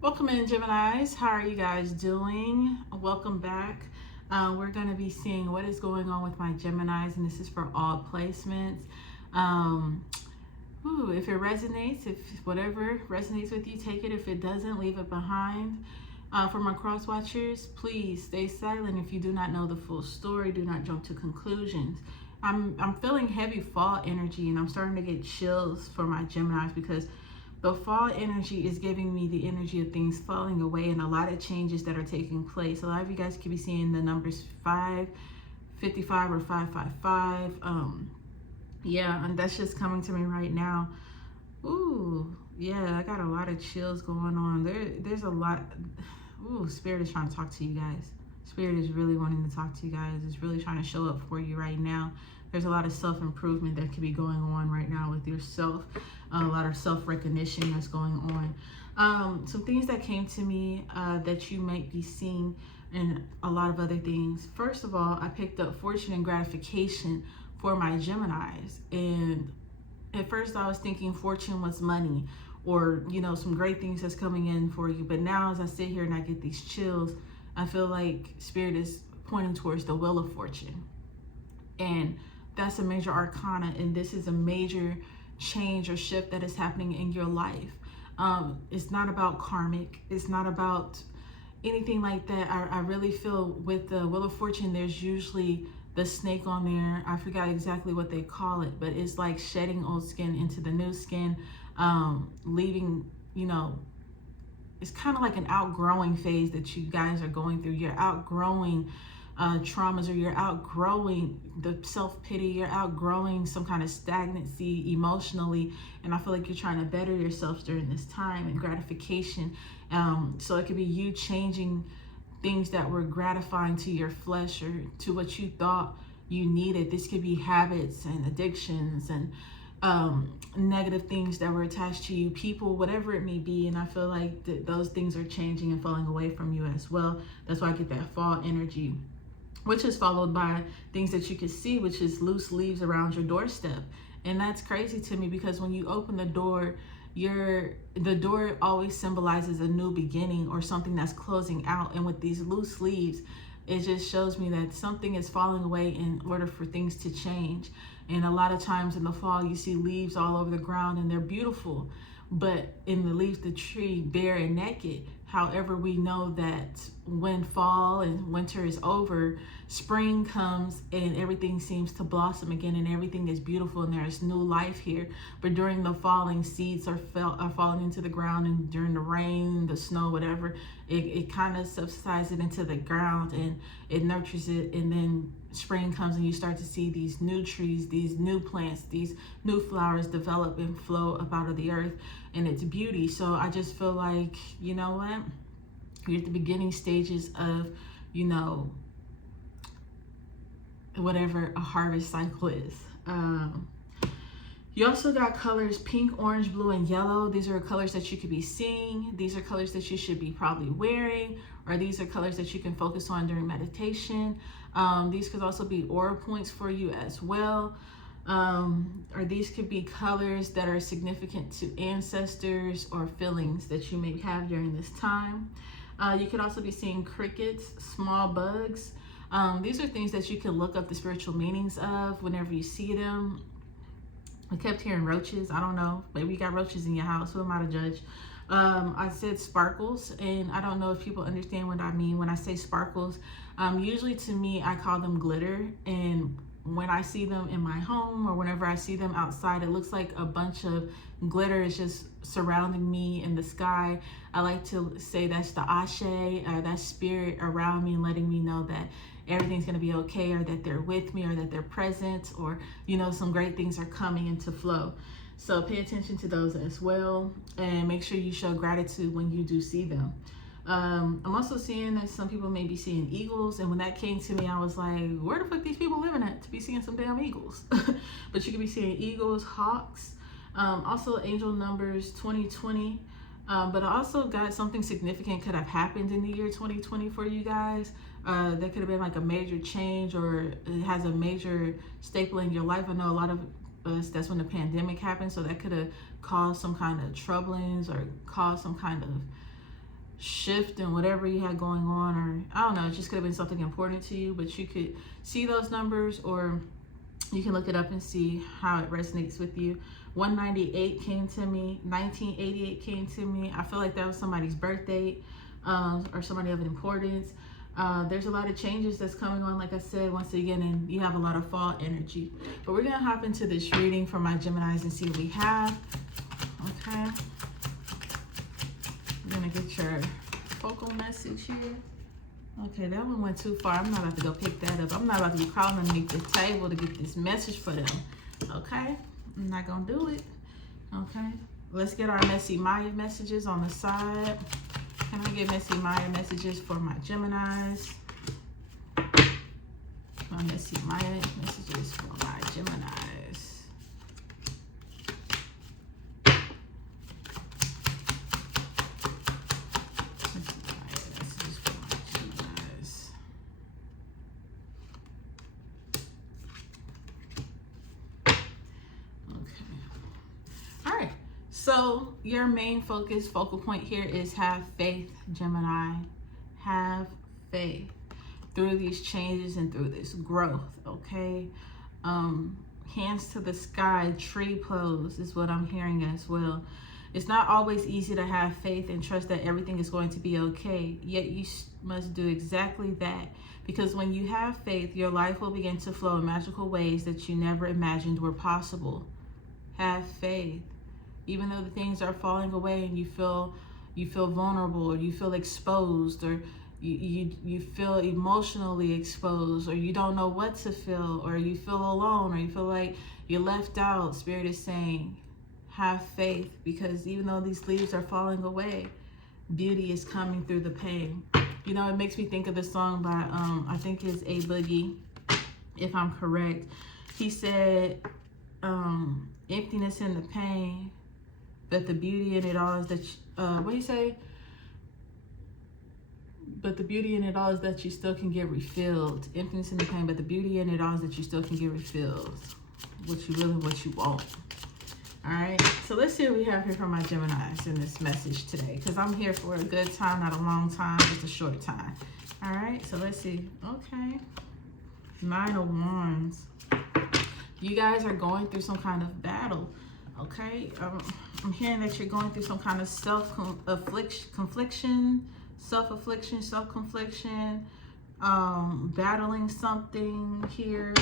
Welcome in, Geminis. How are you guys doing? Welcome back. We're going to be seeing what is going on with my Geminis, and this is for all placements. If it resonates, if whatever resonates with you, take it. If it doesn't, leave it behind. For my cross watchers, please stay silent. If you do not know the full story, do not jump to conclusions. I'm feeling heavy fall energy, and I'm starting to get chills for my Geminis because the fall energy is giving me the energy of things falling away and a lot of changes that are taking place. A lot of you guys could be seeing the numbers 555 or 555. Yeah, and that's just coming to me right now. Ooh, yeah, I got a lot of chills going on. There's a lot. Ooh, Spirit is trying to talk to you guys. Spirit is really wanting to talk to you guys. It's really trying to show up for you right now. There's a lot of self-improvement that could be going on right now with yourself. A lot of self-recognition that's going on. Some things that came to me that you might be seeing, and a lot of other things. First of all, I picked up fortune and gratification for my Geminis. And at first I was thinking fortune was money or, you know, some great things that's coming in for you. But now as I sit here and I get these chills, I feel like Spirit is pointing towards the Wheel of Fortune. And that's a major arcana, and this is a major change or shift that is happening in your life. It's not about karmic. It's not about anything like that. I really feel with the Wheel of Fortune, there's usually the snake on there. I forgot exactly what they call it, but it's like shedding old skin into the new skin, leaving, you know, it's kind of like an outgrowing phase that you guys are going through. You're outgrowing traumas, or you're outgrowing the self-pity, you're outgrowing some kind of stagnancy emotionally, and I feel like you're trying to better yourself during this time, and gratification. So it could be you changing things that were gratifying to your flesh or to what you thought you needed. This could be habits and addictions and negative things that were attached to you, people, whatever it may be. And I feel like those things are changing and falling away from you as well. That's why I get that fall energy, which is followed by things that you can see, which is loose leaves around your doorstep. And that's crazy to me because when you open the door, the door always symbolizes a new beginning or something that's closing out. And with these loose leaves, it just shows me that something is falling away in order for things to change. And a lot of times in the fall, you see leaves all over the ground and they're beautiful, but in the leaves, the tree bare and naked. However, we know that when fall and winter is over, spring comes and everything seems to blossom again and everything is beautiful and there's new life here. But during the falling, seeds are falling into the ground, and during the rain, the snow, whatever, it kind of subsides it into the ground and it nurtures it. And then spring comes and you start to see these new trees, these new plants, these new flowers develop and flow up out of the earth, and it's beauty. So I just feel like, you know what? You're at the beginning stages of, you know, whatever a harvest cycle is. You also got colors pink, orange, blue, and yellow. These are colors that you could be seeing. These are colors that you should be probably wearing, or these are colors that you can focus on during meditation. These could also be aura points for you as well. Or these could be colors that are significant to ancestors or feelings that you may have during this time. You could also be seeing crickets, small bugs. These are things that you can look up the spiritual meanings of whenever you see them. I kept hearing roaches. I don't know. Maybe you got roaches in your house. Who am I to judge? I said sparkles, and I don't know if people understand what I mean when I say sparkles. Usually to me, I call them glitter, and when I see them in my home or whenever I see them outside, it looks like a bunch of glitter is just surrounding me in the sky. I like to say that's the Ashe, that spirit around me and letting me know that everything's going to be okay, or that they're with me, or that they're present, or, you know, some great things are coming into flow. So pay attention to those as well, and make sure you show gratitude when you do see them. I'm also seeing that some people may be seeing eagles, and when that came to me, I was like, where the fuck these people living at to be seeing some damn eagles? But you could be seeing eagles, hawks, also angel numbers 2020. But I also got something significant could have happened in the year 2020 for you guys. That could have been like a major change, or it has a major staple in your life. I know a lot of us. That's when the pandemic happened. So that could have caused some kind of troublings or caused some kind of shift in whatever you had going on, or I don't know, it just could have been something important to you. But you could see those numbers, or you can look it up and see how it resonates with you. 198 came to me, 1988 came to me. I feel like that was somebody's birthday, or somebody of importance. There's a lot of changes that's coming on, like I said, once again, and you have a lot of fall energy. But we're gonna hop into this reading for my Geminis and see what we have. Okay. We're gonna get your focal message here. Okay, that one went too far. I'm not about to go pick that up. I'm not about to be crawling underneath the table to get this message for them. Okay, I'm not gonna do it. Okay, let's get our Messy Maya messages on the side. Can I get Messy Maya messages for my Geminis? My Messy Maya messages for my Geminis. So your main focal point here is have faith, Gemini. Have faith through these changes and through this growth, okay? Hands to the sky, tree pose is what I'm hearing as well. It's not always easy to have faith and trust that everything is going to be okay, yet you must do exactly that. Because when you have faith, your life will begin to flow in magical ways that you never imagined were possible. Have faith. Even though the things are falling away and you feel vulnerable, or you feel exposed, or you feel emotionally exposed, or you don't know what to feel, or you feel alone, or you feel like you're left out, Spirit is saying, have faith, because even though these leaves are falling away, beauty is coming through the pain. You know, it makes me think of the song by, I think it's A Boogie, if I'm correct. He said, emptiness in the pain, but the beauty in it all is that, what do you say? But the beauty in it all is that you still can get refilled. Emptiness in the pain, but the beauty in it all is that you still can get refilled. What you really want. All right, so let's see what we have here for my Geminis in this message today, because I'm here for a good time, not a long time, just a short time. All right, so let's see. Okay, 9 of Wands. You guys are going through some kind of battle. Okay, I'm hearing that you're going through some kind of self-confliction, battling something here.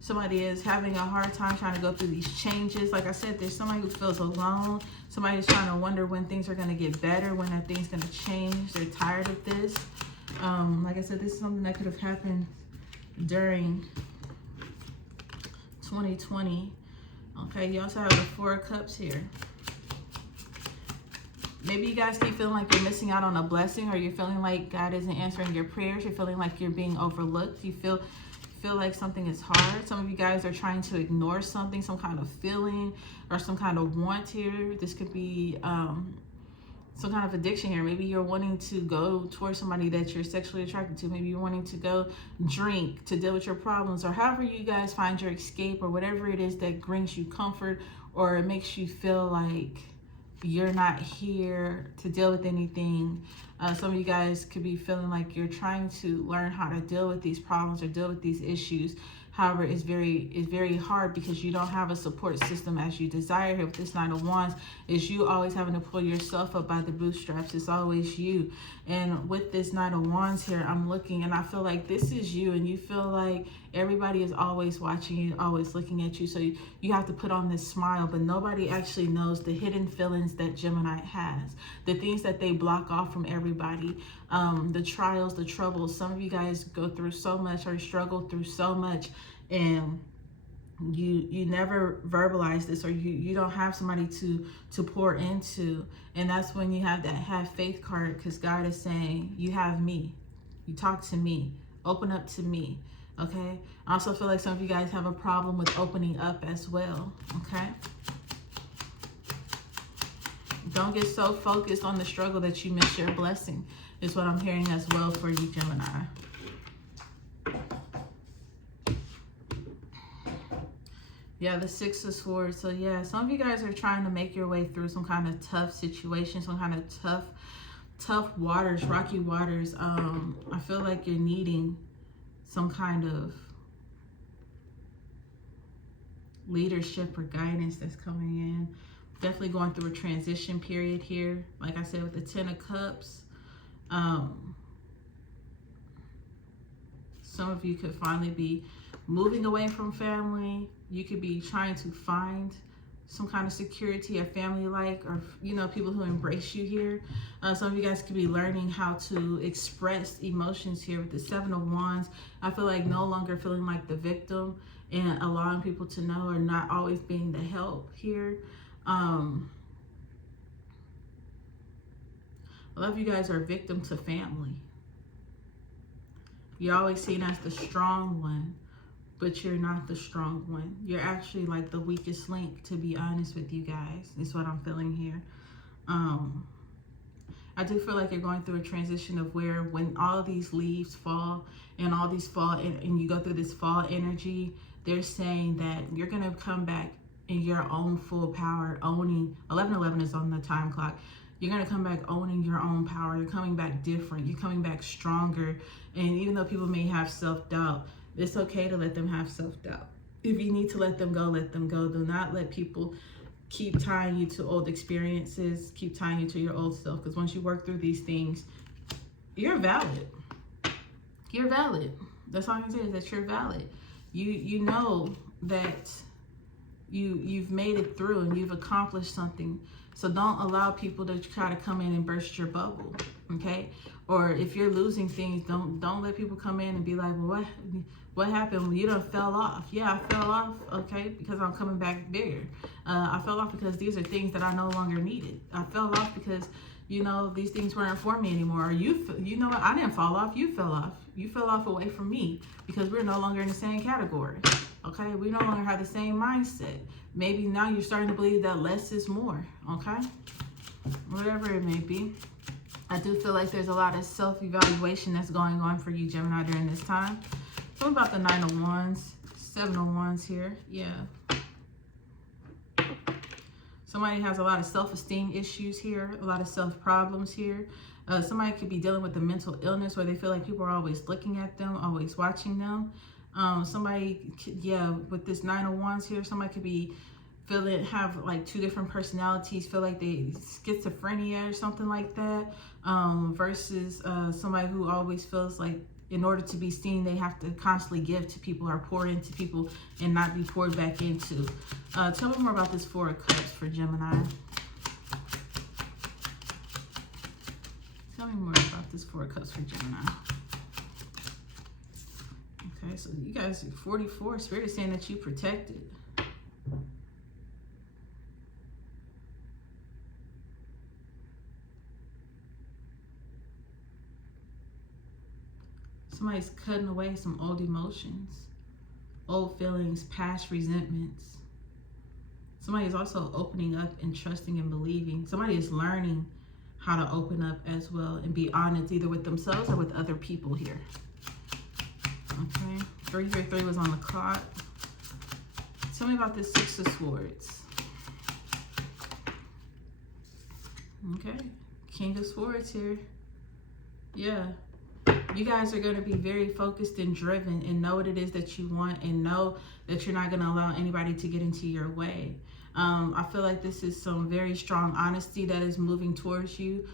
Somebody is having a hard time trying to go through these changes. Like I said, there's somebody who feels alone. Somebody is trying to wonder when things are going to get better, when are things going to change. They're tired of this. Like I said, this is something that could have happened during 2020. Okay, you also have the 4 of Cups here. Maybe you guys keep feeling like you're missing out on a blessing, or you're feeling like God isn't answering your prayers. You're feeling like you're being overlooked. You feel like something is hard. Some of you guys are trying to ignore something, some kind of feeling or some kind of want here. This could be some kind of addiction here. Maybe you're wanting to go towards somebody that you're sexually attracted to. Maybe you're wanting to go drink to deal with your problems, or however you guys find your escape, or whatever it is that brings you comfort, or it makes you feel like you're not here to deal with anything. Some of you guys could be feeling like you're trying to learn how to deal with these problems or deal with these issues. However, it's very hard because you don't have a support system as you desire here. With this 9 of Wands, is you always having to pull yourself up by the bootstraps. It's always you. And with this 9 of Wands here, I'm looking and I feel like this is you, and you feel like everybody is always watching you, always looking at you. So you have to put on this smile, but nobody actually knows the hidden feelings that Gemini has, the things that they block off from everybody, the trials, the troubles. Some of you guys go through so much or struggle through so much, and you never verbalize this, or you don't have somebody to pour into. And that's when you have that have faith card, because God is saying, you have me, you talk to me, open up to me. Okay, I also feel like some of you guys have a problem with opening up as well. Okay, don't get so focused on the struggle that you miss your blessing, is what I'm hearing as well for you, Gemini. Yeah, the Six of Swords. So yeah, some of you guys are trying to make your way through some kind of tough situation, some kind of tough waters, rocky waters. I feel like you're needing some kind of leadership or guidance that's coming in. Definitely going through a transition period here. Like I said, with the Ten of Cups. Some of you could finally be moving away from family. You could be trying to find some kind of security, a family-like, or, you know, people who embrace you here. Some of you guys could be learning how to express emotions here with the Seven of Wands. I feel like no longer feeling like the victim and allowing people to know, or not always being the help here. A lot of you guys are victim to family. You're always seen as the strong one, but you're not the strong one. You're actually like the weakest link, to be honest with you guys. Is what I'm feeling here. I do feel like you're going through a transition of where, when all these leaves fall and all these fall and you go through this fall energy, they're saying that you're going to come back in your own full power, owning. 11:11 is on the time clock. You're going to come back owning your own power. You're coming back different. You're coming back stronger. And even though people may have self-doubt, it's okay to let them have self-doubt. If you need to let them go, let them go. Do not let people keep tying you to old experiences, keep tying you to your old self. Because once you work through these things, you're valid. You're valid. That's all I can say, is that you're valid. You know that you've made it through and you've accomplished something. So don't allow people to try to come in and burst your bubble, okay? Or if you're losing things, don't let people come in and be like, well, what happened? Well, you done fell off. Yeah, I fell off, okay, because I'm coming back bigger. I fell off because these are things that I no longer needed. I fell off because, you know, these things weren't for me anymore. Or you know what? I didn't fall off. You fell off. You fell off away from me because we're no longer in the same category. Okay, we no longer have the same mindset. Maybe now you're starting to believe that less is more, okay? Whatever it may be. I do feel like there's a lot of self-evaluation that's going on for you, Gemini, during this time. What about the Nine of Wands, Seven of Wands here? Yeah. Somebody has a lot of self-esteem issues here, a lot of self-problems here. Somebody could be dealing with a mental illness where they feel like people are always looking at them, always watching them. Somebody, yeah, with this Nine of Wands here, somebody could be have like two different personalities, feel like they schizophrenia or something like that, versus somebody who always feels like in order to be seen, they have to constantly give to people or pour into people and not be poured back into. Tell me more about this Four of Cups for Gemini. Tell me more about this Four of Cups for Gemini. Okay, so you guys are 44. Spirit is saying that you protected. Somebody's cutting away some old emotions, old feelings, past resentments. Somebody is also opening up and trusting and believing. Somebody is learning how to open up as well and be honest, either with themselves or with other people here. Okay, 333 was on the clock. Tell me about this Six of Swords. Okay, King of Swords here. Yeah. You guys are going to be very focused and driven and know what it is that you want and know that you're not going to allow anybody to get into your way. I feel like this is some very strong honesty that is moving towards you.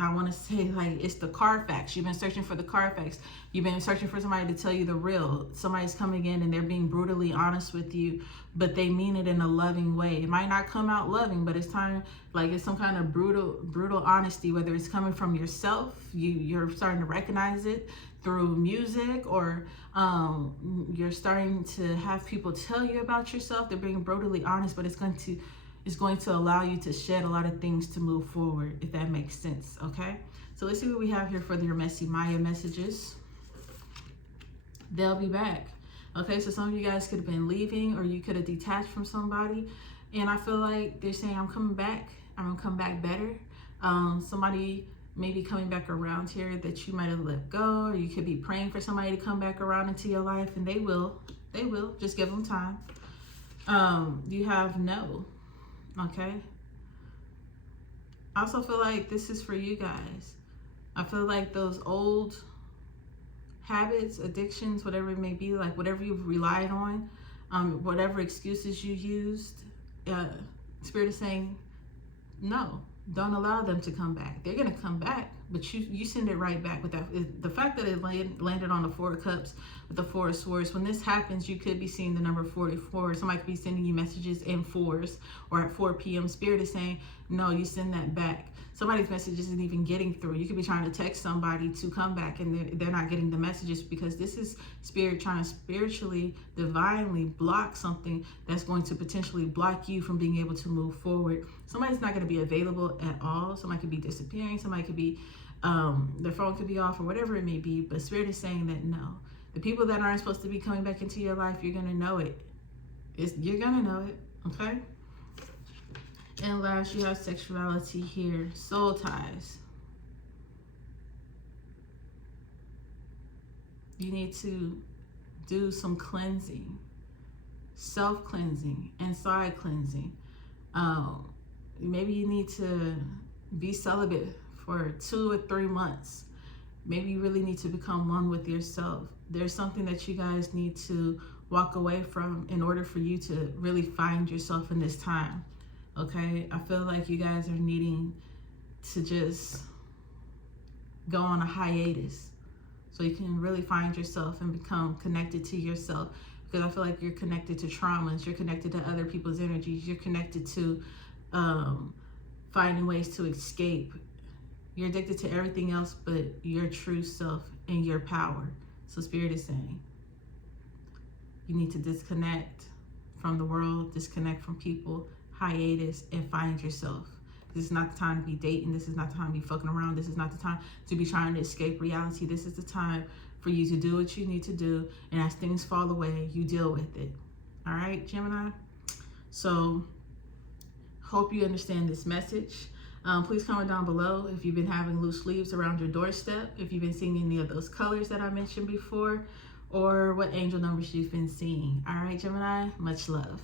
I want to say, like, it's the Carfax. You've been searching for the Carfax. You've been searching for somebody to tell you the real. Somebody's coming in and they're being brutally honest with you, but they mean it in a loving way. It might not come out loving, but it's time, like, it's some kind of brutal honesty, whether it's coming from yourself, you're starting to recognize it through music, or you're starting to have people tell you about yourself. They're being brutally honest, but it's going to allow you to shed a lot of things to move forward, if that makes sense, okay? So let's see what we have here for your Messy Maya messages. They'll be back. Okay, so some of you guys could have been leaving, or you could have detached from somebody, and I feel like they're saying, I'm coming back. I'm going to come back better. Somebody may be coming back around here that you might have let go, or you could be praying for somebody to come back around into your life, and they will. Just give them time. You have no. Okay. I also feel like this is for you guys. I feel like those old habits, addictions, whatever it may be, like whatever you've relied on, whatever excuses you used, Spirit is saying, no, don't allow them to come back. They're going to come back, but you send it right back. With that, the fact that it landed on the Four of Cups with the Four of Swords, when this happens, you could be seeing the number 44. Somebody could be sending you messages in fours or at 4 p.m. Spirit is saying, no, you send that back. Somebody's message isn't even getting through. You could be trying to text somebody to come back and they're not getting the messages, because this is Spirit trying to spiritually, divinely block something that's going to potentially block you from being able to move forward. Somebody's not going to be available at all. Somebody could be disappearing. Somebody could be, their phone could be off or whatever it may be. But Spirit is saying that no, the people that aren't supposed to be coming back into your life, you're going to know it. You're going to know it, okay? And last, you have sexuality here, soul ties. You need to do some cleansing, self-cleansing, inside cleansing. Maybe you need to be celibate for 2 or 3 months. Maybe you really need to become one with yourself. There's something that you guys need to walk away from in order for you to really find yourself in this time. Okay, I feel like you guys are needing to just go on a hiatus so you can really find yourself and become connected to yourself, because I feel like you're connected to traumas, you're connected to other people's energies, you're connected to finding ways to escape. You're addicted to everything else but your true self and your power. So Spirit is saying you need to disconnect from the world, disconnect from people, hiatus, and find yourself. This is not the time to be dating. This is not the time to be fucking around. This is not the time to be trying to escape reality. This is the time for you to do what you need to do, and as things fall away, you deal with it. All right, Gemini? So hope you understand this message. Please comment down below if you've been having loose leaves around your doorstep, if you've been seeing any of those colors that I mentioned before, or what angel numbers you've been seeing. All right, Gemini, much love.